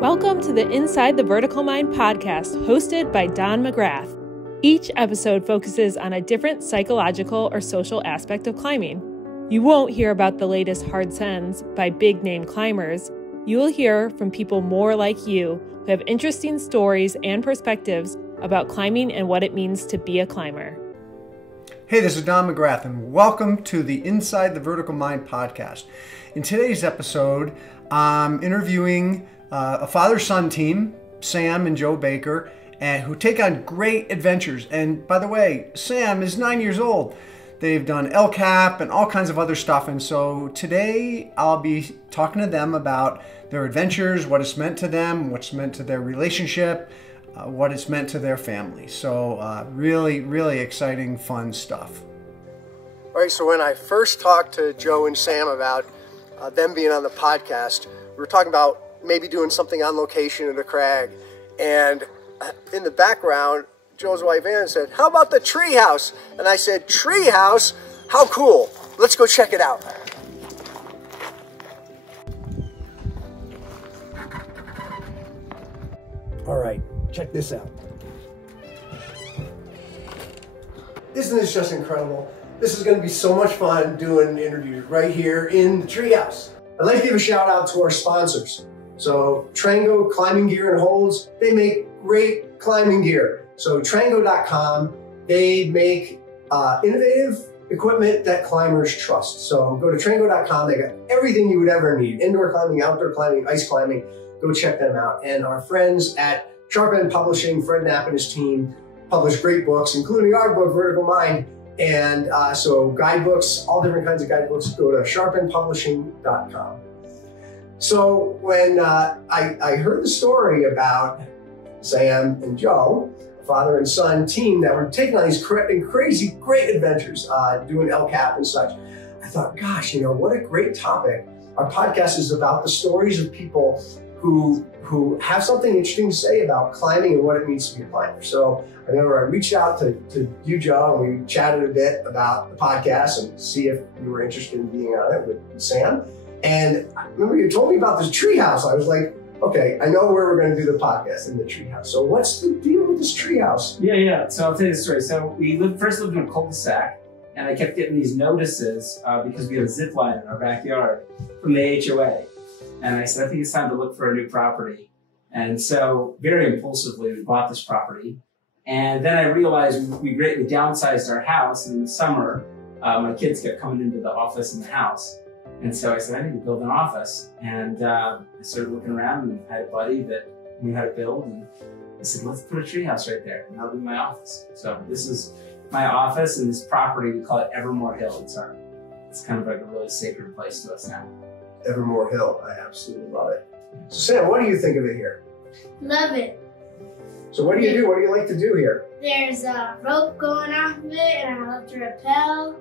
Welcome to the Inside the Vertical Mind podcast, hosted by Don McGrath. Each episode focuses on a different psychological or social aspect of climbing. You won't hear about the latest hard sends by big-name climbers. You will hear from people more like you who have interesting stories and perspectives about climbing and what it means to be a climber. Hey, this is Don McGrath, and welcome to the Inside the Vertical Mind podcast. In today's episode, I'm interviewing a father-son team, Sam and Joe Baker, and who take on great adventures. And by the way, Sam is 9 years old. They've done LCAP and all kinds of other stuff. And so today I'll be talking to them about their adventures, what it's meant to them, what's meant to their relationship, what it's meant to their family. So really, really exciting, fun stuff. All right, so when I first talked to Joe and Sam about them being on the podcast, we were talking about maybe doing something on location at a crag. And in the background, Joe's wife Ann said, "How about the Treehouse?" And I said, "Treehouse? How cool. Let's go check it out." All right, check this out. Isn't this just incredible? This is going to be so much fun doing interviews right here in the Treehouse. I'd like to give a shout out to our sponsors. So Trango Climbing Gear and Holds, they make great climbing gear. So Trango.com, they make innovative equipment that climbers trust. So go to Trango.com, they got everything you would ever need. Indoor climbing, outdoor climbing, ice climbing, go check them out. And our friends at Sharp End Publishing, Fred Knapp and his team, publish great books, including our book, Vertical Mind. And so guidebooks, all different kinds of guidebooks, go to sharpendpublishing.com. So when I heard the story about Sam and Joe, father and son team that were taking on these crazy, great adventures, doing LCAP and such, I thought, gosh, you know, what a great topic. Our podcast is about the stories of people who have something interesting to say about climbing and what it means to be a climber. So I remember I reached out to you, Joe, and we chatted a bit about the podcast and see if you were interested in being on it with Sam. And I remember you told me about this treehouse. I was like, okay, I know where we're going to do the podcast, in the treehouse. So what's the deal with this treehouse? Yeah. So I'll tell you the story. So we first lived in a cul-de-sac, and I kept getting these notices because we had a zip line in our backyard from the HOA. And I said, I think it's time to look for a new property. And so very impulsively, we bought this property. And then I realized we greatly downsized our house in the summer. My kids kept coming into the office in the house. And so I said, I need to build an office. And I started looking around, and I had a buddy that knew how to build. And I said, let's put a treehouse right there, and that'll be my office. So this is my office, and this property, we call it Evermore Hill. It's kind of like a really sacred place to us now. Evermore Hill, I absolutely love it. So Sam, what do you think of it here? Love it. So what do you do? What do you like to do here? There's a rope going off of it, and I love to rappel.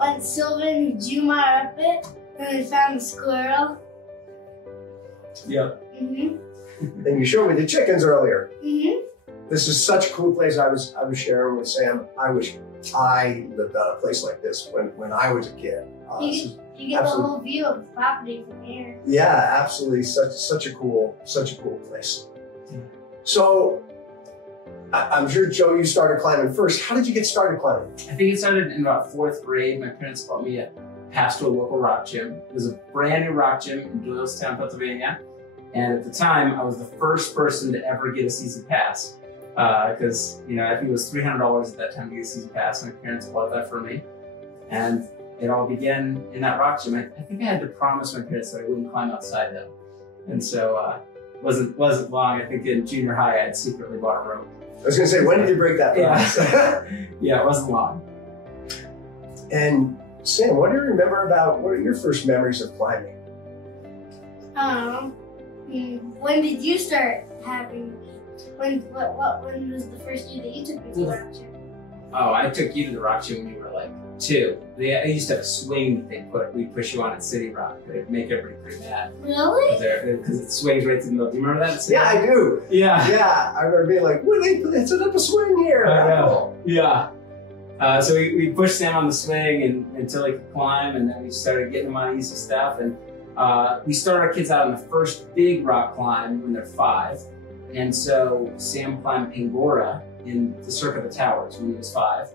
Went Sylvan, he drew my up it, and we found the squirrel. Yep. Mm-hmm. And you showed me the chickens earlier. Mm-hmm. This is such a cool place. I was sharing with Sam. I wish I lived on a place like this when I was a kid. You get the whole view of the property from here. Yeah, absolutely. Such a cool place. So I'm sure, Joe, you started climbing first. How did you get started climbing? I think it started in about 4th grade. My parents bought me a pass to a local rock gym. It was a brand new rock gym in Doylestown, Pennsylvania. And at the time, I was the first person to ever get a season pass. Because, I think it was $300 at that time to get a season pass. My parents bought that for me. And it all began in that rock gym. I think I had to promise my parents that I wouldn't climb outside though. And so wasn't long. I think in junior high, I had secretly bought a rope. I was gonna say, when did you break that promise? Yeah, it wasn't long. And Sam, what do you remember what are your first memories of climbing? When did you start having, when was the first year that you took me to the rock gym? Oh, I took you to the rock gym when you were like 2. They used to have a swing that we push you on at City Rock. It'd make everybody pretty mad. Really? Because it swings right to the middle. Do you remember that? Yeah, I do. Yeah. Yeah, I remember being like, well, they set up a swing here. I know. Yeah. So we pushed Sam on the swing until he could climb, and then we started getting him on easy stuff. And We start our kids out on the first big rock climb when they're 5. And so Sam climbed Pangora in the Cirque of the Towers when he was 5.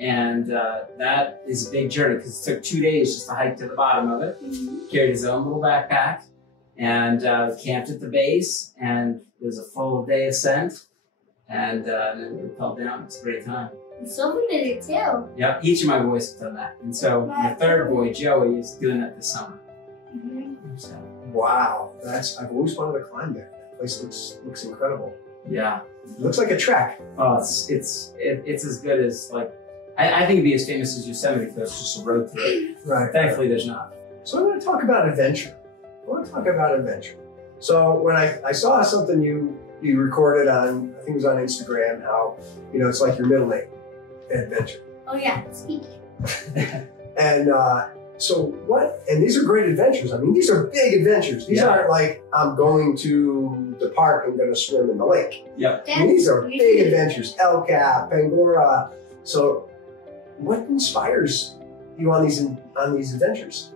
And that is a big journey because it took 2 days just to hike to the bottom of it. Carried his own little backpack and camped at the base, and it was a full day ascent. And then we fell down. It's a great time. And Sylvan did it too. Yeah, each of my boys have done that. And so my third boy, Joey, is doing that this summer. So, Wow, I've always wanted to climb there. That place looks incredible. yeah. It looks like a trek. Oh, it's as good as like, I think it'd be as famous as Yosemite because it's just a road through it. Right. Thankfully, there's not. So I want to talk about adventure. So when I saw something you recorded on, I think it was on Instagram, how, it's like your middle name, Adventure. Oh yeah, speaking. And and these are great adventures. I mean, these are big adventures. These aren't like, I'm going to the park and going to swim in the lake. Yep. I mean, these are big adventures. El Cap, Pangora. So what inspires you on these adventures?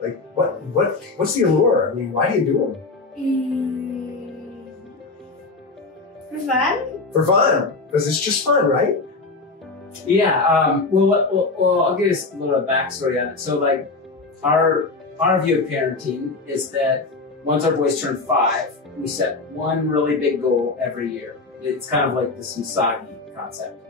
Like, what's the allure? I mean, why do you do For fun? them? For fun. Because it's just fun, right? Yeah. Well, I'll give you a little backstory on it. So, like, our view of parenting is that once our boys turn 5, we set one really big goal every year. It's kind of like this Usagi concept.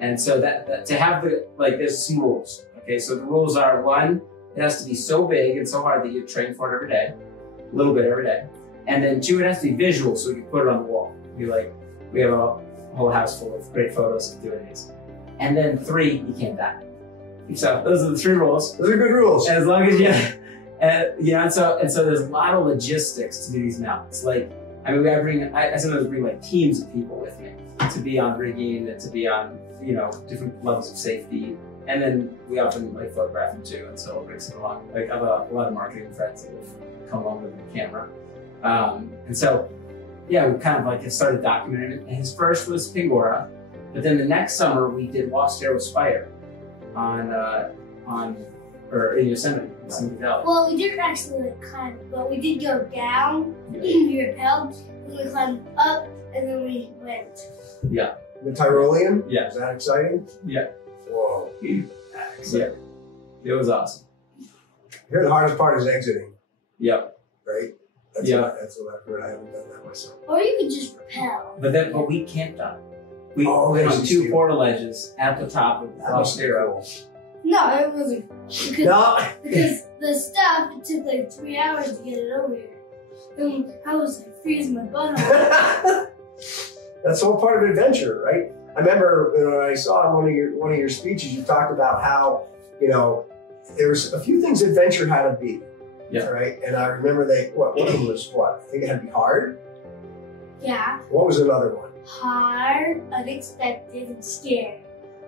And so that to have there's some rules. Okay, so the rules are: 1, it has to be so big and so hard that you train for it every day, a little bit every day. And then 2, it has to be visual, so we can put it on the wall. We have a whole house full of great photos of doing these. And then 3, you can't die. So those are the 3 rules. Those are good rules. As long as and so there's a lot of logistics to do these mountains. Like, I mean, I sometimes bring like teams of people with me to be on rigging and to be on, different levels of safety. And then we often like photograph them too, and so we'll bring some along. Like, I have a lot of marketing friends that have come along with the camera. And so, yeah, we kind of like started documenting it. And his first was Pangora, but then the next summer we did Lost Arrow Spire in Yosemite Valley. Well, we didn't actually climb, but we did go down. We rappelled, and we climbed up, and then we went. Yeah. The Tyrolean? Yeah. Is that exciting? Yeah. Whoa. Yeah. It was awesome. Here, the hardest part is exiting, Yep. right? That's what I've heard. I haven't done that myself. Or you could just rappel. But we camped on it. We went on 2 portal ledges at the top of Lost Arrow. No, it wasn't. Because the stuff, it took like 3 hours to get it over here. And I was like freezing my butt off. That's all part of adventure, right? I remember when I saw one of your speeches, you talked about how, there was a few things adventure had to be. Yeah. Right? And I remember one of them was what? I think it had to be hard. Yeah. What was another one? Hard, unexpected, and scary.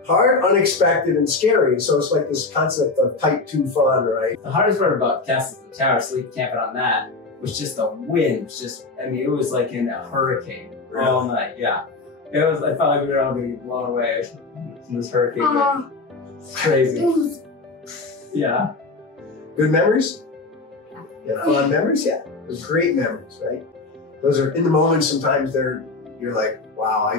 Hard, unexpected, and scary. So it's like this concept of type 2 fun, right? The hardest part about Castle of the Tower, sleep camping on that, was just the wind. It was like in a hurricane all night. Yeah. I felt like we were all going to be blown away in this hurricane. Crazy. Yeah. Good memories? Yeah. Fun memories? Yeah. They're great memories, right? Those are in the moment. Sometimes you're like, wow,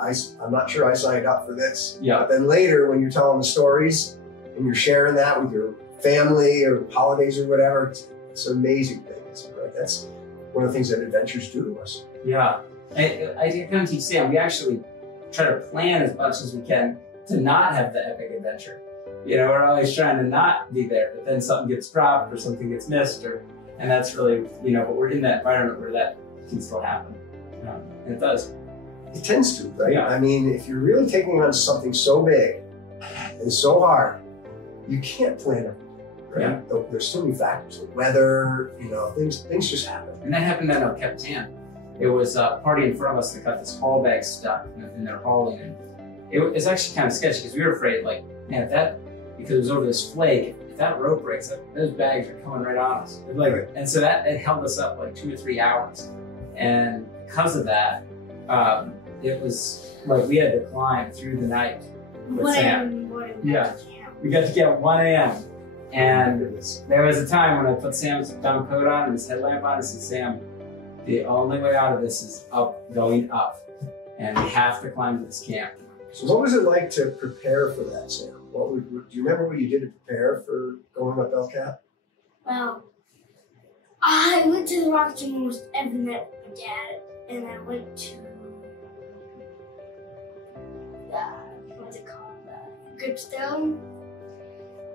I'm not sure I signed up for this. Yeah. But then later, when you're telling the stories and you're sharing that with your family or holidays or whatever, it's an amazing thing. Right? That's one of the things that adventures do to us. Yeah. I kind of teach Sam, we actually try to plan as much as we can to not have the epic adventure. We're always trying to not be there, but then something gets dropped or something gets missed, and that's really, but we're in that environment where that can still happen. And it does. It tends to, right? Yeah. I mean, if you're really taking on something so big and so hard, you can't plan it. Right? Yeah. There's so many factors, the weather, things just happen. And that happened at El Capitan. It was a party in front of us that got this haul bag stuck in their hauling. And it's actually kind of sketchy because we were afraid, like, man, because it was over this flake, if that rope breaks, those bags are coming right on us. And so it held us up like 2 or 3 hours. And because of that, it was like we had to climb through the night with Sam. Yeah. We got to camp 1 a.m. And there was a time when I put Sam's down coat on and his headlamp on. I said, Sam, the only way out of this is up, going up. And we have to climb to this camp. So what was it like to prepare for that, Sam? Do you remember what you did to prepare for going up El Cap? Well, I went to the rock gym almost every night with my dad, and I went to what's it called, Gripstone,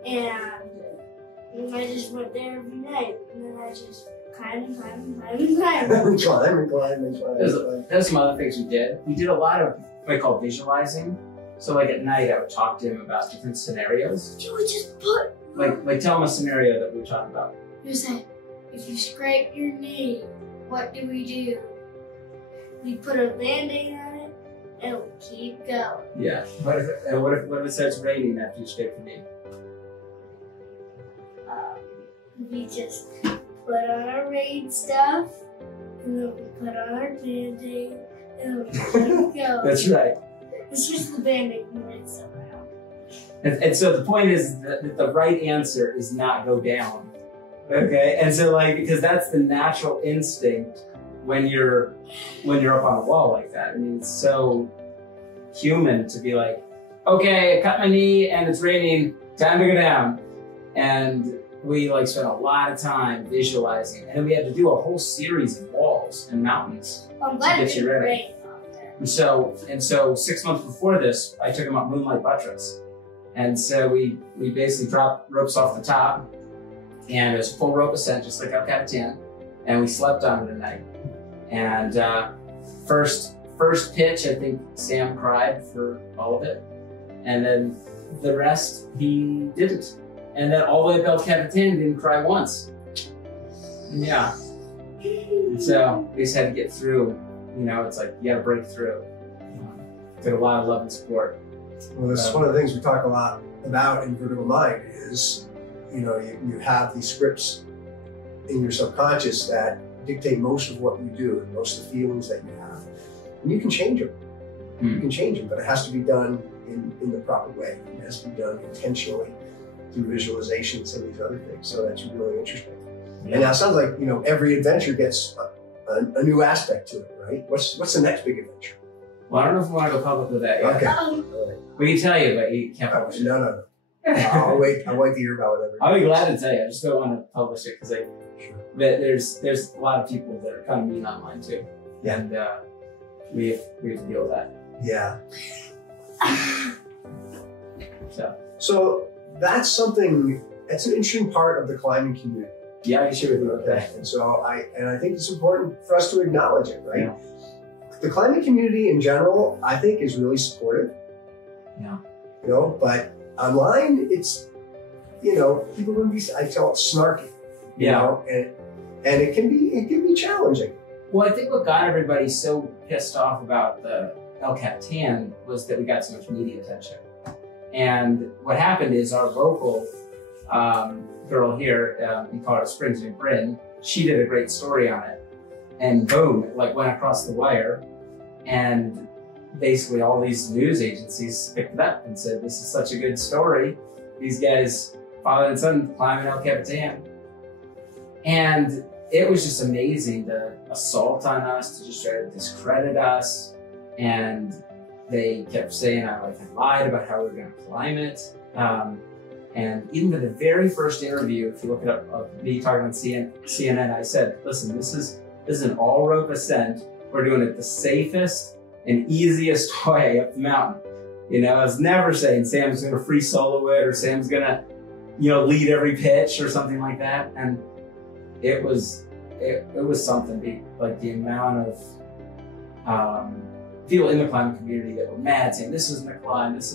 and I just went there every night, and then I just climbed. There's some other things we did. We did a lot of what I call visualizing. So like at night, I would talk to him about different scenarios. You would just put like tell him a scenario that we were talking about. You say, if you scrape your knee, what do? We put a Band-Aid on it, and we'll keep going. Yeah. What if it starts raining after you scrape your knee? We just put on our rain stuff, and then we put on our Band-Aid, and then we keep going. That's right. It's just the Band-Aid right somehow. And so the point is that the right answer is not go down. Okay? And so because that's the natural instinct when you're up on a wall like that. I mean, it's so human to be like, okay, I cut my knee and it's raining, time to go down. And we spent a lot of time visualizing, and then we had to do a whole series of walls and mountains I'm glad to get you ready. Rain. And so 6 months before this, I took him up Moonlight Buttress. And so we basically dropped ropes off the top, and it was a full rope ascent, just like El Capitan. And we slept on it at night. And first pitch, I think Sam cried for all of it. And then the rest, he didn't. And then all the way up El Capitan, didn't cry once. Yeah. And so we just had to get through. It's like you gotta break through. Took a lot of love and support. Well, this is one of the things we talk a lot about in Vertical Mind is, you have these scripts in your subconscious that dictate most of what you do and most of the feelings that you have. And you can change them. You can change them, but it has to be done in the proper way. It has to be done intentionally through visualization and some of these other things. So that's really interesting. Yeah. And now it sounds like, every adventure gets a new aspect to it, right? What's the next big adventure? Well, I don't know if we want to go public with that yet. Okay. We can tell you, but you can't publish it. No. I'll wait to hear about whatever. I'll be glad to tell you. I just don't want to publish it because there's a lot of people that are kind of mean online too. Yeah. And we have to deal with that. Yeah. So that's an interesting part of the climbing community. Yeah, I can share with you about that. And so I think it's important for us to acknowledge it, right? Yeah. The climbing community in general, I think, is really supportive. Yeah. But online, it's, people wouldn't be, I call it snarky. Yeah. And it can be challenging. Well, I think what got everybody so pissed off about the El Capitan was that we got so much media attention. And what happened is our local girl here in Colorado Springs, named Bryn, she did a great story on it. And boom, it went across the wire. And basically all these news agencies picked it up and said, this is such a good story. These guys, father and son, climbing El Capitan. And it was just amazing, the assault on us, to just try to discredit us. And they kept saying I lied about how we were going to climb it. And even in the very first interview, if you look it up, of me talking on CNN, I said, listen, this is an all rope ascent. We're doing it the safest and easiest way up the mountain. I was never saying Sam's going to free solo it or Sam's going to, lead every pitch or something like that. And it was something, the amount of people in the climbing community that were mad, saying this isn't a climb, this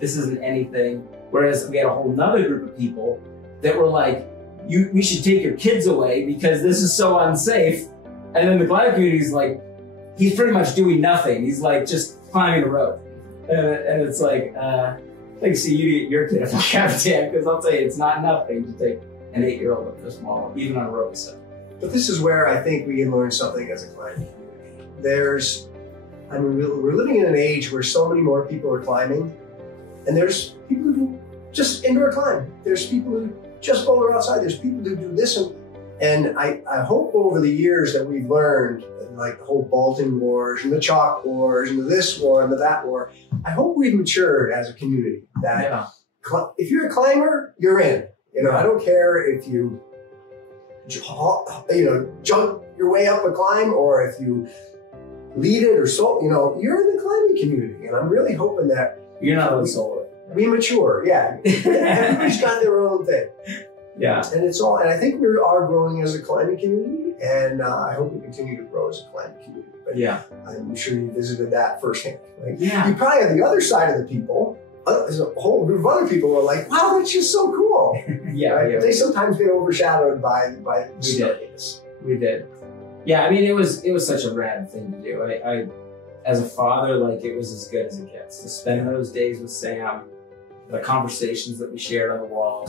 isn't anything. Whereas we had a whole nother group of people that were like, we should take your kids away because this is so unsafe. And then the climbing community is like, he's pretty much doing nothing. He's just climbing a rope. And it's like see you get your kid if I have to, because I'll tell you, it's not nothing to take an 8-year-old up this small, even on a rope ascent. But this is where I think we can learn something as a climbing community. We're living in an age where so many more people are climbing, and there's people who just indoor climb. There's people who just boulder outside. There's people who do this. And I hope over the years that we've learned, like the whole Baltimore wars and the chalk wars and the this war and the that war, I hope we've matured as a community that if you're a climber, you're in. I don't care if you jump your way up a climb or if you lead it or you're in the climbing community. And I'm really hoping that you're not always solo. We mature, yeah. Everybody's got their own thing. Yeah. And and I think we are growing as a climbing community, and I hope we continue to grow as a climbing community. But yeah, I'm sure you visited that firsthand. Right? Yeah. You probably have the other side of the people. There's a whole group of other people who are like, wow, that's just so cool. Right? They sometimes get overshadowed by silliness. We did. Yeah, I mean, it was such a rad thing to do. I as a father, like, it was as good as it gets to spend those days with Sam, the conversations that we shared on the wall,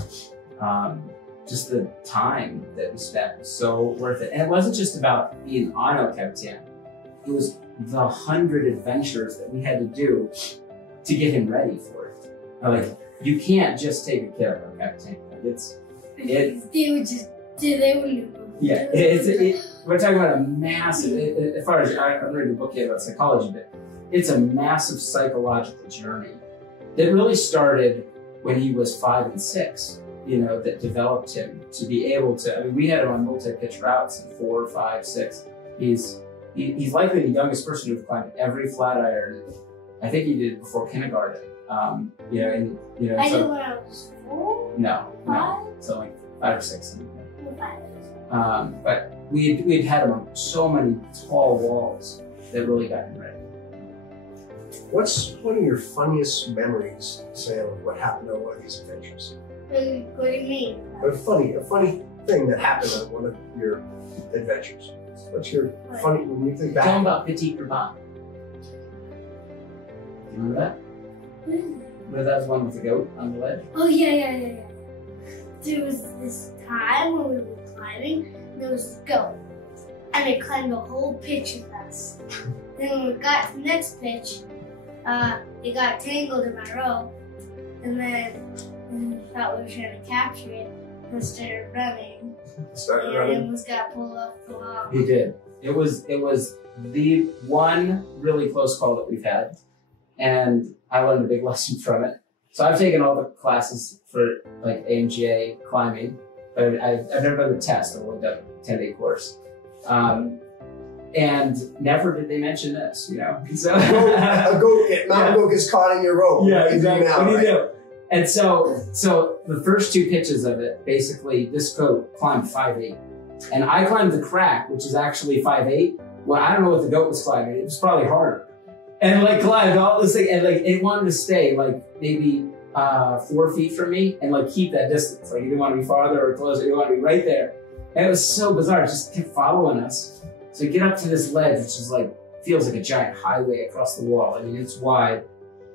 just the time that we spent was so worth it. And it wasn't just about being on El Capitan. It was the 100 adventures that we had to do to get him ready for it. Like, you can't just take a kid up El Capitan. We're talking about a massive, as far as I'm reading a book here about psychology, but it's a massive psychological journey that really started when he was 5 and 6, that developed him to be able to, I mean, we had him on multi-pitch routes in 4, 5, 6. He's likely the youngest person to have climbed every flat iron. I think he did it before kindergarten. I did when I was 4? No. So like 5 or 6. But we'd had him on so many tall walls that really got him ready. What's one of your funniest memories, Sam, of what happened on one of these adventures? What do you mean? A funny thing that happened on one of your adventures. What's your funny, when you think back? Tell him about Petit Rabat. You remember that? Where that was one with the goat on the ledge? Oh, yeah. There was this time when we were climbing, and there was a goat. And it climbed the whole pitch with us. Then when we got to the next pitch, it got tangled in my rope. And then we thought we were trying to capture it and started running. And almost got pulled off the wall. He did. It was the one really close call that we've had. And I learned a big lesson from it. So I've taken all the classes for like AMGA climbing, but I've never done the test. I've only done a 10-day course. And never did they mention this, So a goat gets caught in your rope. Yeah, exactly. What do you do? And so the first 2 pitches of it, basically, this goat climbed 5'8", and I climbed the crack, which is actually 5'8". Well, I don't know what the goat was climbing. It was probably harder. And like climbed all this thing, and like it wanted to stay like maybe 4 feet from me and like keep that distance. Like, you didn't want to be farther or closer. You want to be right there. And it was so bizarre. It just kept following us. So we get up to this ledge, which is like, feels like a giant highway across the wall. I mean, it's wide.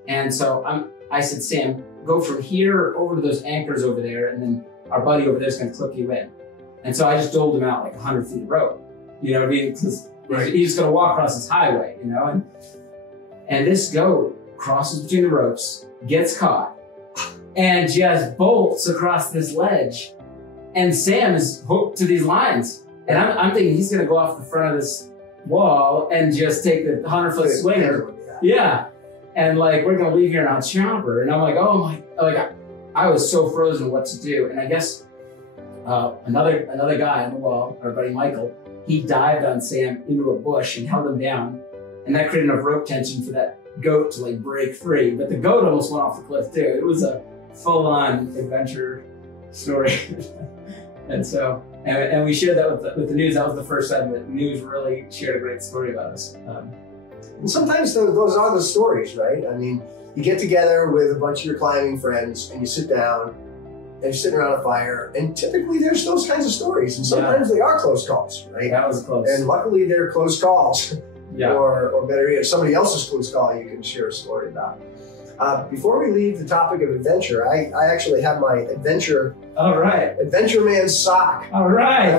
And so I said, Sam, go from here over to those anchors over there, and then our buddy over there is going to clip you in. And so I just doled him out like 100 feet of rope. You know what I mean? Because he's just going to walk across this highway, And this goat crosses between the ropes, gets caught, and just bolts across this ledge. And Sam is hooked to these lines. And I'm thinking he's going to go off the front of this wall and just take the 100-foot swinger. Yeah. And like, we're going to leave here on chopper. And I'm like, oh my, like I was so frozen what to do. And I guess another guy on the wall, our buddy Michael, he dived on Sam into a bush and held him down. And that created enough rope tension for that goat to like break free. But the goat almost went off the cliff too. It was a full-on adventure story. And so, and we shared that with the news. That was the first time that news really shared a great story about us. And sometimes those are the stories, right? I mean, you get together with a bunch of your climbing friends and you sit down and you're sitting around a fire, and typically there's those kinds of stories. And sometimes they are close calls, right? That was close. And luckily they're close calls. Yeah. Or better yet, somebody else's close call you can share a story about. Before we leave the topic of adventure, I actually have my adventure man sock. All right.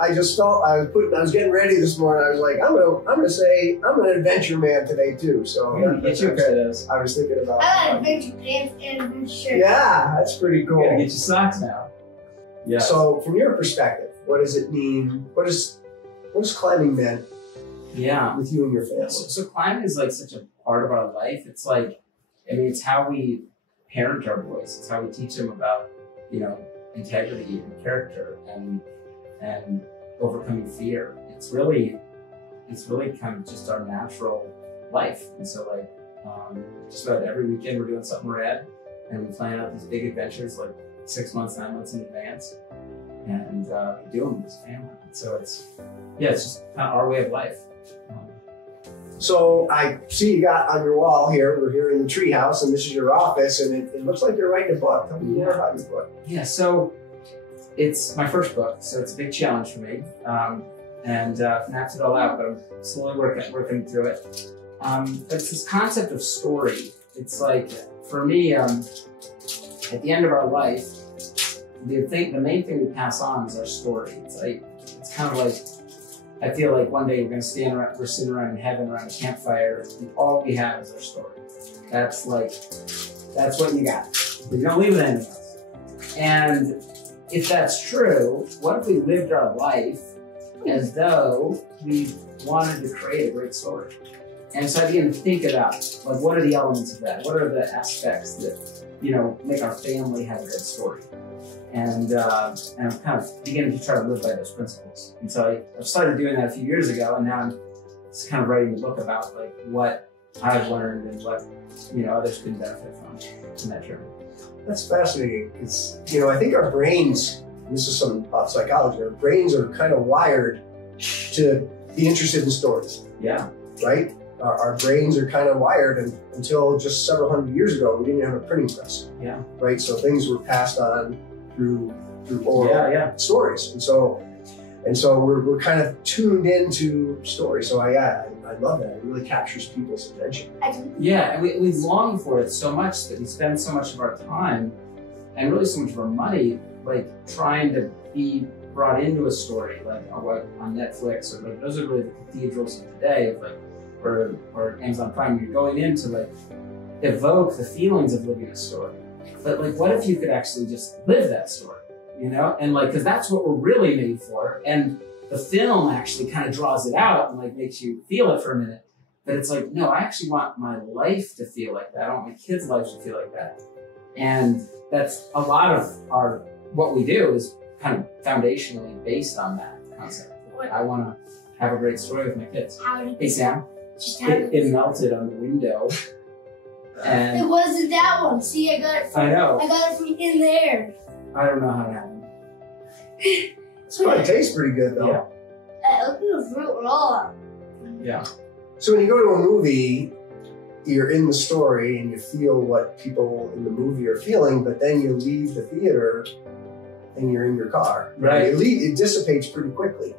I just felt I was getting ready this morning. I was like, I'm gonna say I'm an adventure man today too. So get you a pair of those. I was thinking about. I got adventure pants and adventure shirt. Yeah, that's pretty cool. You gotta get your socks now. Yeah. So from your perspective, what does it mean? What does climbing mean? Yeah. With you and your family. So climbing is like such a part of our life. It's like, I mean, it's how we parent our boys. It's how we teach them about, integrity and character and overcoming fear. It's really kind of just our natural life. And so like, just about every weekend we're doing something rad, and we plan out these big adventures like 6 months, 9 months in advance, and we do them as a family. So it's just kind of our way of life. So I see you got on your wall here, we're here in the Treehouse, and this is your office, and it looks like you're writing a book. Tell me more about your book. Yeah, so it's my first book, so it's a big challenge for me. And I've mapped it all out, but I'm slowly working through it. But it's this concept of story. It's like, for me, at the end of our life, the main thing we pass on is our story. It's kind of like, I feel like one day we're sitting around in heaven around a campfire, and all we have is our story. That's what you got. You don't leave with anything else. And if that's true, what if we lived our life as though we wanted to create a great story? And so I began to think about, like, what are the elements of that? What are the aspects that, make our family have a good story? And I'm kind of beginning to try to live by those principles. And so I started doing that a few years ago, and now I'm just kind of writing a book about like what I've learned and what others can benefit from in that journey. That's fascinating because I think our brains, and this is something about psychology, our brains are kind of wired to be interested in stories. Yeah. Right? Our brains are kind of wired, and until just several hundred years ago, we didn't have a printing press. Yeah. Right? So things were passed on through oral stories, and so we're kind of tuned into stories. So I love that. It really captures people's attention. Yeah, and we long for it so much that we spend so much of our time and really so much of our money like trying to be brought into a story, like on Netflix, or like those are really the cathedrals of today, of like or Amazon Prime. You're going in to like evoke the feelings of living a story. But like, what if you could actually just live that story, And like, because that's what we're really made for. And the film actually kind of draws it out and like makes you feel it for a minute. But it's like, no, I actually want my life to feel like that. I want my kids' lives to feel like that. And that's a lot of what we do is kind of foundationally based on that concept. I want to have a great story with my kids. Hey, Sam, it melted on the window. And it wasn't that one. See, I got it from in there. I don't know how to happen. It's probably tastes pretty good though. Yeah. Open the fruit roll. Yeah. So when you go to a movie, you're in the story and you feel what people in the movie are feeling, but then you leave the theater and you're in your car. Right. It dissipates pretty quickly.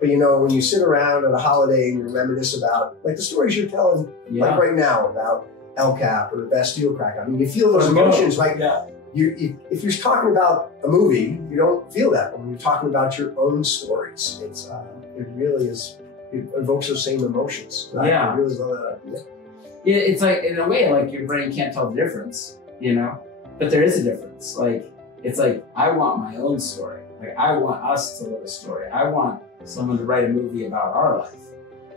But when you sit around at a holiday and you reminisce about like the stories you're telling, like right now about El Cap or the Bastille crack. I mean, you feel those emotions. Like if you're talking about a movie, you don't feel that. When you're talking about your own stories, it really is. It evokes those same emotions. So I really love that idea. Yeah, it's like in a way, like your brain can't tell the difference, But there is a difference. Like it's like I want my own story. Like I want us to live a story. I want someone to write a movie about our life.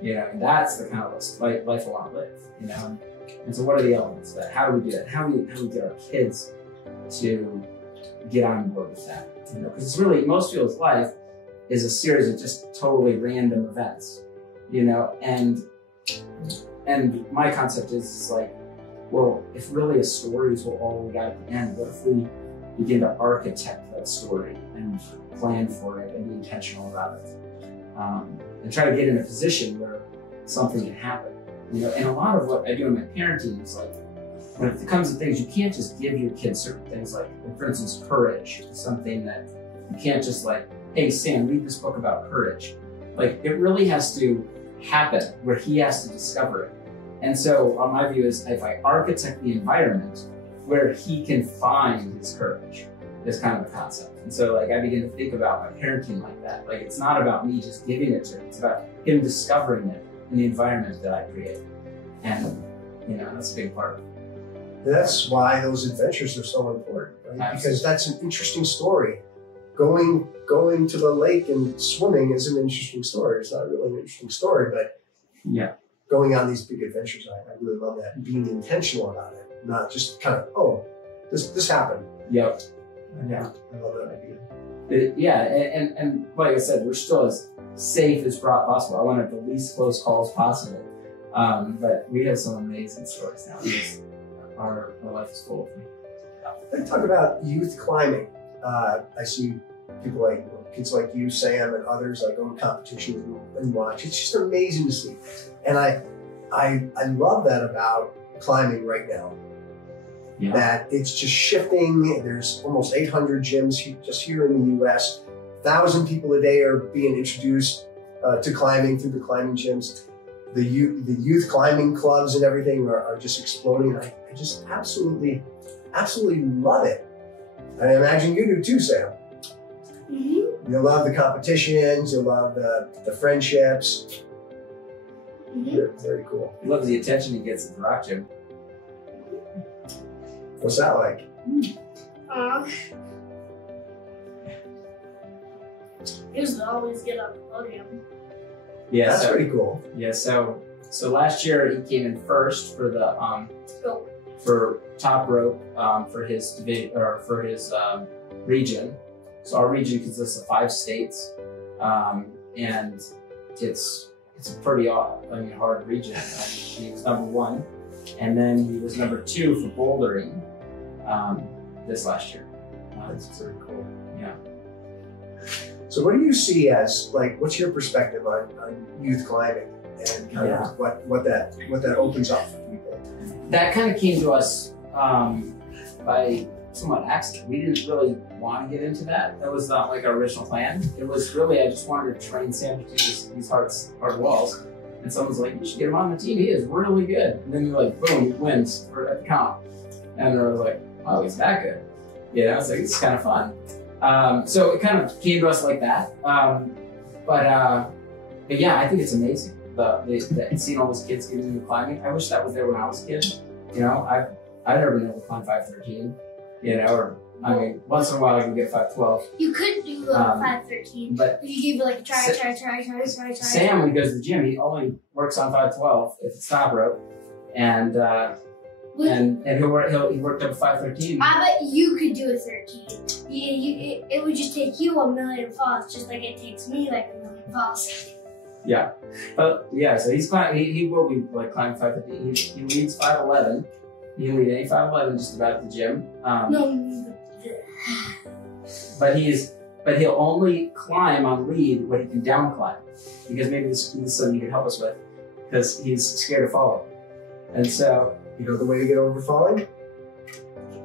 And that's the kind of life I want to live. And so what are the elements of that? How do we do that? How do we get our kids to get on board with that? Because it's really, most people's life is a series of just totally random events, and my concept is like, well, if really a story is all we got at the end, what if we begin to architect that story and plan for it and be intentional about it, and try to get in a position where something can happen. And a lot of what I do in my parenting is like, when it comes to things, you can't just give your kids certain things like, for instance, courage is something that you can't just like, hey, Sam, read this book about courage. Like, it really has to happen where he has to discover it. And so my view is if I architect the environment where he can find his courage, is kind of the concept. And so like I begin to think about my parenting like that. Like it's not about me just giving it to him, it's about him discovering it in the environment that I create. And that's a big part of it. That's why those adventures are so important, right? Absolutely. Because that's an interesting story. Going to the lake and swimming is an interesting story. It's not really an interesting story, but yeah, going on these big adventures, I really love that. Being intentional about it, not just kind of, oh, this happened. Yep. Yeah, I love that idea. And like I said, we're still as safe as possible. I want to have the least close calls possible. But we have some amazing stories now. Our life is full of them. Let's talk about youth climbing. I see people like kids like you, Sam, and others like go to competition and watch. It's just amazing to see, and I love that about climbing right now. Yeah. That it's just shifting. There's almost 800 gyms just here in the U.S. 1,000 people a day are being introduced to climbing through the climbing gyms. The youth climbing clubs and everything are just exploding. I just absolutely love it. I imagine you do too, Sam. Mm-hmm. You love the competitions, you love the friendships. Mm-hmm. Very cool. He loves the attention he gets at the rock gym. What's that like? He was always get on the podium. Yeah, That's pretty cool. Yeah, so last year he came in first for the for top rope for his division or for his region. So our region consists of 5 states, and it's a pretty hard region. He was number 1, and then he was number 2 for bouldering this last year. That's very cool. Yeah. So what do you see as, like, what's your perspective on youth climbing and kind of what that opens up for people? That kind of came to us by somewhat accident. We didn't really want to get into that. That was not like our original plan. It was really, I just wanted to train Sam to do these hard walls. And someone's like, you should get him on the team. He is really good. And then you're like, boom, he wins at the comp. And they're like, oh, he's that good. Yeah, I was like, it's kind of fun. So it kind of came to us like that. But yeah, I think it's amazing. Seeing all those kids getting into climbing. I wish that was there when I was a kid. I've never been able to climb 513. Or I mean, once in a while I can get 512. You could do 513, but if you give it like a try. Sam, when he goes to the gym, he only works on 512 if it's top rope, and he worked up 513. I bet you could do a 13. It would just take you 1,000,000 falls, just like it takes me like 1,000,000 falls. Yeah, but yeah, so he's climbing. He will be like climbing 515. He leads 511. He can lead any 511 just about at the gym. No. But he'll only climb on lead when he can down climb, because maybe this is something you can help us with, because he's scared to fall. And so, You know the way to get over falling?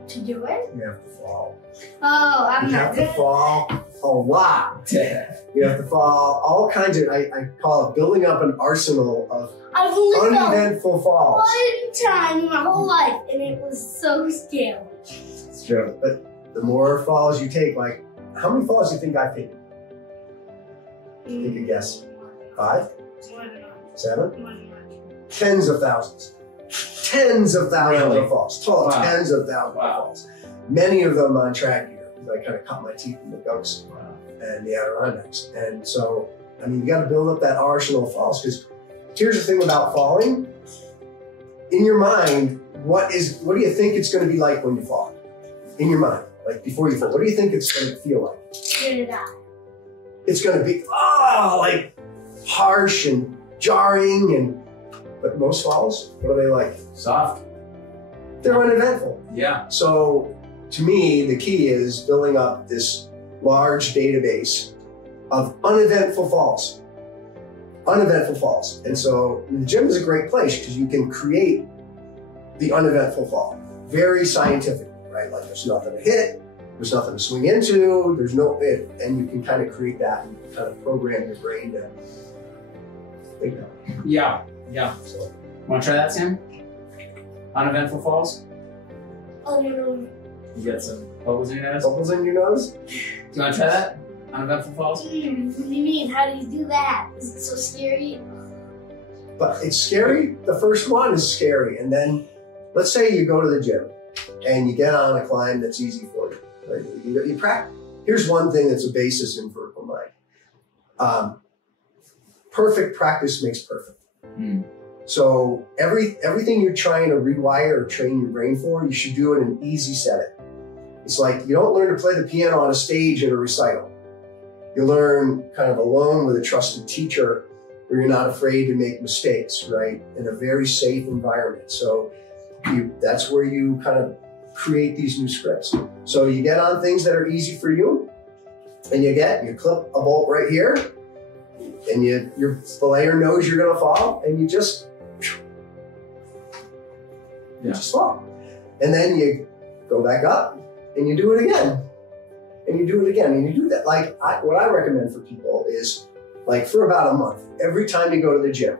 To do it? You have to fall. Oh, I'm You not have to good. fall a lot. You have to fall all kinds of, I call it building up an arsenal of I've only fell uneventful falls. one time in my whole life, and it was so scary. It's true. But the more falls you take, like, how many falls do you think I've taken? Take a guess. 5? 7? Tens of thousands. Tens of thousands Really? of falls. Total Wow. tens of thousands of falls. Many of them on track gear, because I kind of cut my teeth in the goats and the Adirondacks. And so, I mean, you got to build up that arsenal of falls, because here's the thing about falling. In your mind, what do you think it's going to be like when you fall? In your mind, like before you fall, what do you think it's going to feel like? You're gonna die. It's going to be, like harsh and jarring, but most falls, what are they like? soft. They're uneventful. Yeah. So to me, the key is building up this large database of uneventful falls. Uneventful falls. And so the gym is a great place because you can create the uneventful fall. Very scientific, right? Like there's nothing to hit, there's nothing to swing into, there's no it, and you can kind of create that and kind of program your brain to think that. Yeah. Yeah. So Want to try that, Sam? Uneventful falls? Oh no. You got some bubbles in your nose? Bubbles in your nose? Do you want to try that? Uneventful falls? What do you mean? How do you do that? Is it so scary? But it's scary. The first one is scary. And then let's say you go to the gym and you get on a climb that's easy for you. Right? You practice. Here's one thing that's a basis in vertical mind. Perfect practice makes perfect. Mm. So everything you're trying to rewire or train your brain for, you should do in an easy setting. It's like you don't learn to play the piano on a stage in a recital. You learn kind of alone with a trusted teacher where you're not afraid to make mistakes, right? In a very safe environment. So that's where you kind of create these new scripts. So you get on things that are easy for you, and you clip a bolt right here, and your belayer knows you're gonna fall, and you just fall. And then you go back up, and you do it again, and you do it again, and you do that. What I recommend for people is, for about a month, every time you go to the gym,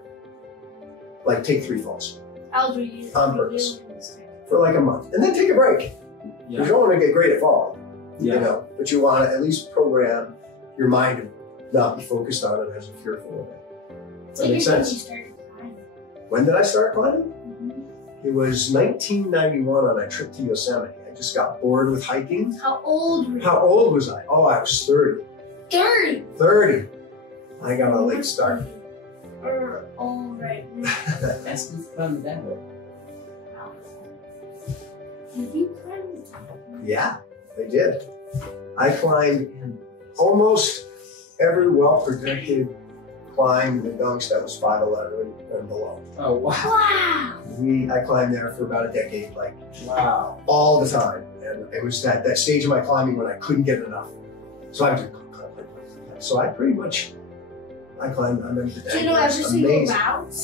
take 3 falls on purpose for a month, and then take a break. Yeah. You don't want to get great at falling, Yeah. but you want to at least program your mind to not be focused on it as a fearful of it. Does that make sense? When did I start climbing? Mm-hmm. It was 1991 on a trip to Yosemite. I just got bored with hiking. How old were you? How old was I? Oh, I was 30. 30. 30. I got a late start. All right. That's from that way. Did you climb? Yeah, I did. I climbed almost every well-protected climb in the Dunks that was 5'11" and below. Oh, wow. Wow. I climbed there for about a decade, Wow. all the time. And it was that stage of my climbing when I couldn't get enough. So I just I climbed. Do you know every single route?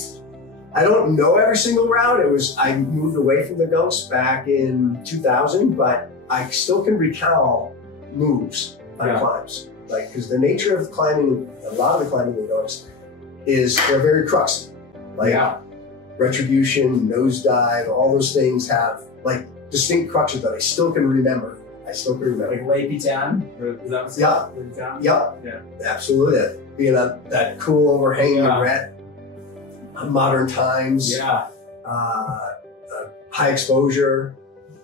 I don't know every single route. I moved away from the Dunks back in 2000, but I still can recall moves on climbs. Because the nature of climbing, a lot of the climbing in the Dunks is they're very cruxy. Retribution, nosedive, all those things have distinct crutches that I still can remember. Like Lapey Town? Is that what's Lapey Town? Yep. Yeah. Absolutely. Being that cool overhanging red. Modern times. Yeah. High exposure.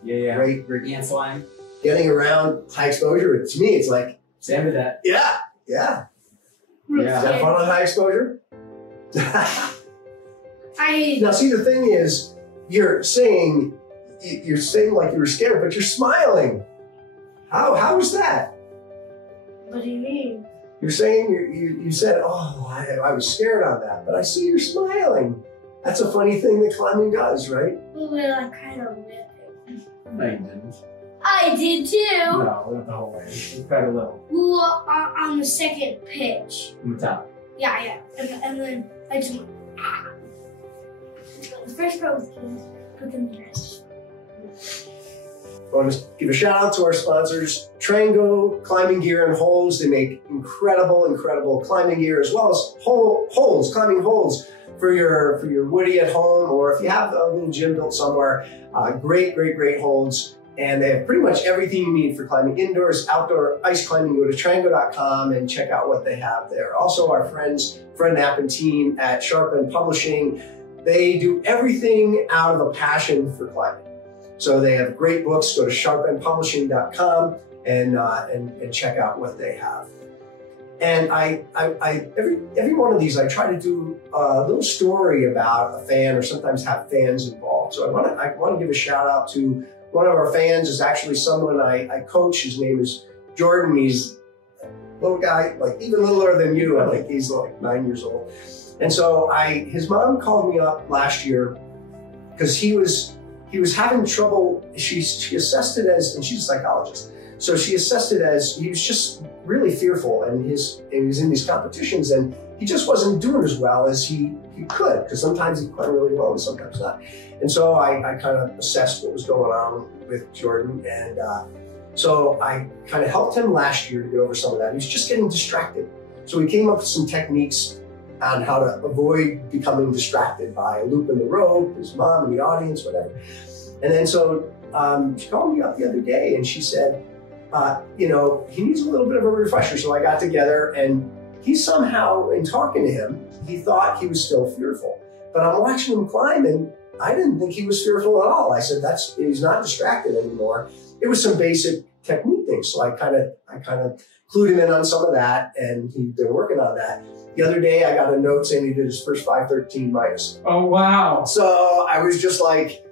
Yeah. Great. Ant flying. Getting around high exposure, to me, it's Sam did that. Yeah. Yeah. Is that fun on high exposure? Now, see, the thing is, you're saying like you were scared, but you're smiling. How is that? What do you mean? You're saying you said, oh, I was scared on that, but I see you're smiling. That's a funny thing that climbing does, right? Well, we're kind of whipping. No, you didn't. I did too. No, not the whole way. It's quite a little. Well, on the second pitch. On the top. Yeah. And then I just went, ah. The first part was good, but then the rest. I want to give a shout out to our sponsors, Treehouse Climbing Gear and Holds. They make incredible climbing gear, as well as climbing holds for your woody at home, or if you have a little gym built somewhere. Great holds. And they have pretty much everything you need for climbing indoors, outdoor, ice climbing. Go to Treehouse.com and check out what they have there. Also, our friends, Fred Knapp and team at Sharp End Publishing, they do everything out of a passion for climbing. So they have great books. Go to sharpendpublishing.com and check out what they have. And every one of these, I try to do a little story about a fan, or sometimes have fans involved. So I want to give a shout out to one of our fans. Is actually someone I coach. His name is Jordan. He's a little guy, even littler than you. I think he's 9 years old. And so his mom called me up last year because he was having trouble. She assessed it as, and she's a psychologist, so she assessed it as he was just really fearful, and he was in these competitions, and he just wasn't doing as well as he could, because sometimes he climbed really well and sometimes not. And so I kind of assessed what was going on with Jordan, and so I kind of helped him last year to get over some of that. He was just getting distracted. So we came up with some techniques on how to avoid becoming distracted by a loop in the rope, his mom in the audience, whatever. And then so she called me up the other day and she said, you know, he needs a little bit of a refresher. So I got together, and he somehow, in talking to him, he thought he was still fearful. But I'm watching him climb, and I didn't think he was fearful at all. I said, he's not distracted anymore. It was some basic technique things. So I kind of clued him in on some of that, and he'd been working on that. The other day, I got a note saying he did his first 513 minus. Oh, wow. So I was just like,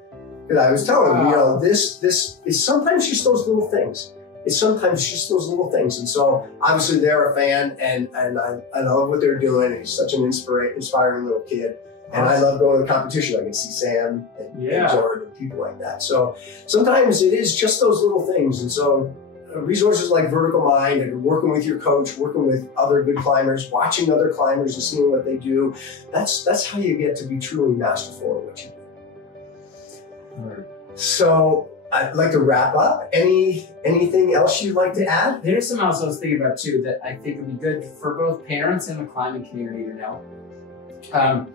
I was telling him, you know, this is sometimes just those little things. It's sometimes just those little things. And so obviously they're a fan, and I love what they're doing. He's such an inspiring little kid. And I love going to the competition. I can see Sam and Jordan and people like that. So sometimes it is just those little things. And so resources like Vertical Mind and working with your coach, working with other good climbers, watching other climbers and seeing what they do, that's how you get to be truly masterful at what you do. So I'd like to wrap up. Anything else you'd like to add? There's something else I was thinking about too that I think would be good for both parents and the climbing community to know.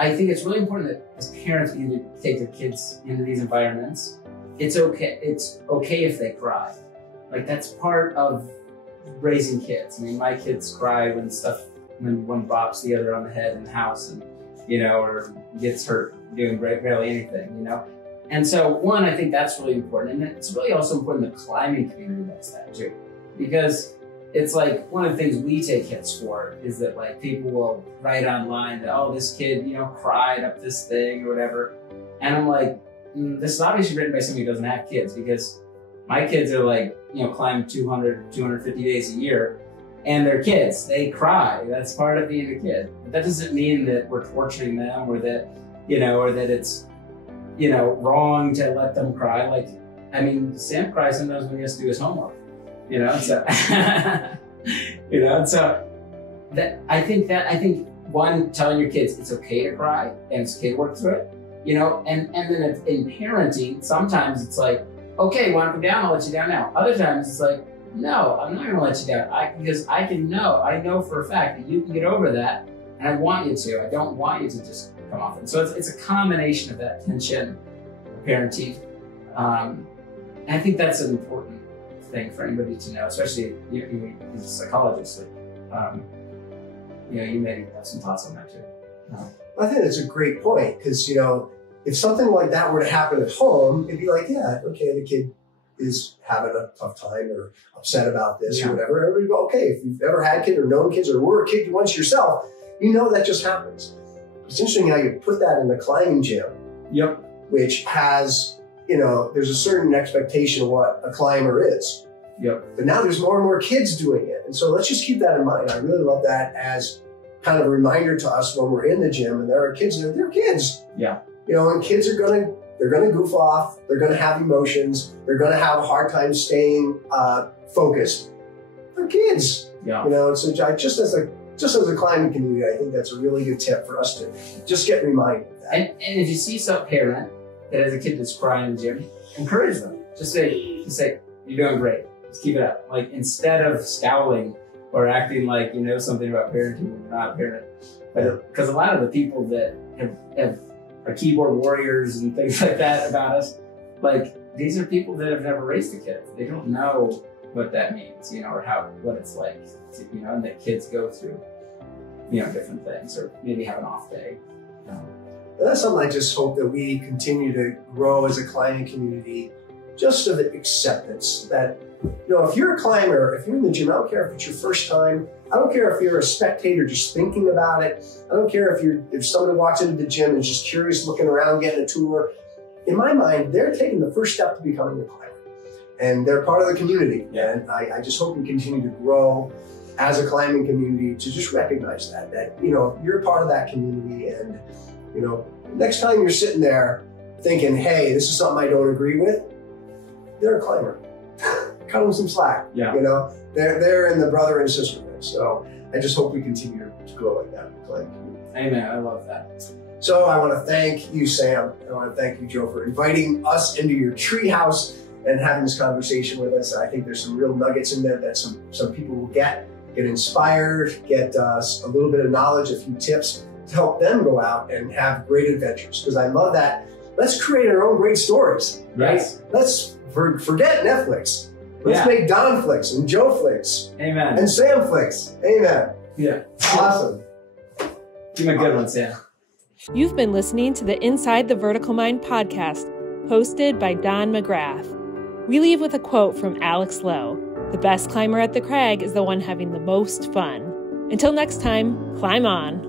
I think it's really important that as parents, we need to take their kids into these environments. It's okay if they cry. Like, that's part of raising kids. I mean, my kids cry when one bops the other on the head in the house, and, you know, or gets hurt doing barely anything, you know? And so, one, I think that's really important. And it's really also important the climbing community does that too. Because it's like, one of the things we take hits for is that, like, people will write online that, oh, this kid, you know, cried up this thing or whatever. And I'm like, this is obviously written by somebody who doesn't have kids, because my kids are like, you know, climb 200, 250 days a year, and they're kids. They cry. That's part of being a kid. But that doesn't mean that we're torturing them, or that, you know, or that it's, you know, wrong to let them cry. Like, I mean, Sam cries sometimes when he has to do his homework, you know, so, you know, and so that, I think one, telling your kids it's okay to cry and it's okay to work through it, you know, and then in parenting, sometimes it's like, okay, want to come down? I'll let you down now. Other times it's like, no, I'm not going to let you down. Because I know for a fact that you can get over that, and I want you to. I don't want you to just come off it. So it's a combination of that tension of parenting. And I think that's an important thing for anybody to know, especially you as a psychologist. Like, you know, you may have some thoughts on that too. I think that's a great point, because, you know, if something like that were to happen at home, it'd be like, yeah, okay, the kid is having a tough time or upset about this or whatever. Everybody go, okay, if you've ever had kids or known kids or were a kid once yourself, you know that just happens. It's interesting how you put that in the climbing gym, which has, you know, there's a certain expectation of what a climber is. But now there's more and more kids doing it. And so let's just keep that in mind. I really love that as kind of a reminder to us when we're in the gym and there are kids there. They're kids. You know, and kids they're gonna goof off, they're gonna have emotions, they're gonna have a hard time staying focused. They're kids. You know, so just as a climbing community, I think that's a really good tip for us to just get reminded of that. And if you see some parent that has a kid that's crying in the gym, encourage them. Just say, you're doing great. Just keep it up. Like, instead of scowling or acting like you know something about parenting when you're not a parent. Because a lot of the people that are keyboard warriors and things like that about us, like, these are people that have never raised a kid. They don't know what that means, you know, or what it's like, to, you know, and that kids go through, you know, different things, or maybe have an off day. You know. That's something I just hope that we continue to grow as a climbing community, just so that acceptance that, you know, if you're a climber, if you're in the gym, I don't care if it's your first time, I don't care if you're a spectator just thinking about it, I don't care if somebody walks into the gym and is just curious, looking around, getting a tour. In my mind, they're taking the first step to becoming a climber. And they're part of the community. And I just hope we continue to grow as a climbing community to just recognize that, you know, you're part of that community. And, you know, next time you're sitting there thinking, hey, this is something I don't agree with, they're a climber. Cut them some slack. You know, they're in the brother and sisterhood. So I just hope we continue to grow like that in the climbing community. Amen. I love that. So I want to thank you, Sam. I want to thank you, Joe, for inviting us into your treehouse and having this conversation with us. I think there's some real nuggets in there that some people will get get inspired, get a little bit of knowledge, a few tips to help them go out and have great adventures. Because I love that. Let's create our own great stories. Yes. Let's forget Netflix. Let's make Don Flix and Joe Flix. Amen. And Sam Flix. Amen. Yeah. Awesome. Give me a good one, Sam. You've been listening to the Inside the Vertical Mind podcast, hosted by Don McGrath. We leave with a quote from Alex Lowe. The best climber at the crag is the one having the most fun. Until next time, climb on.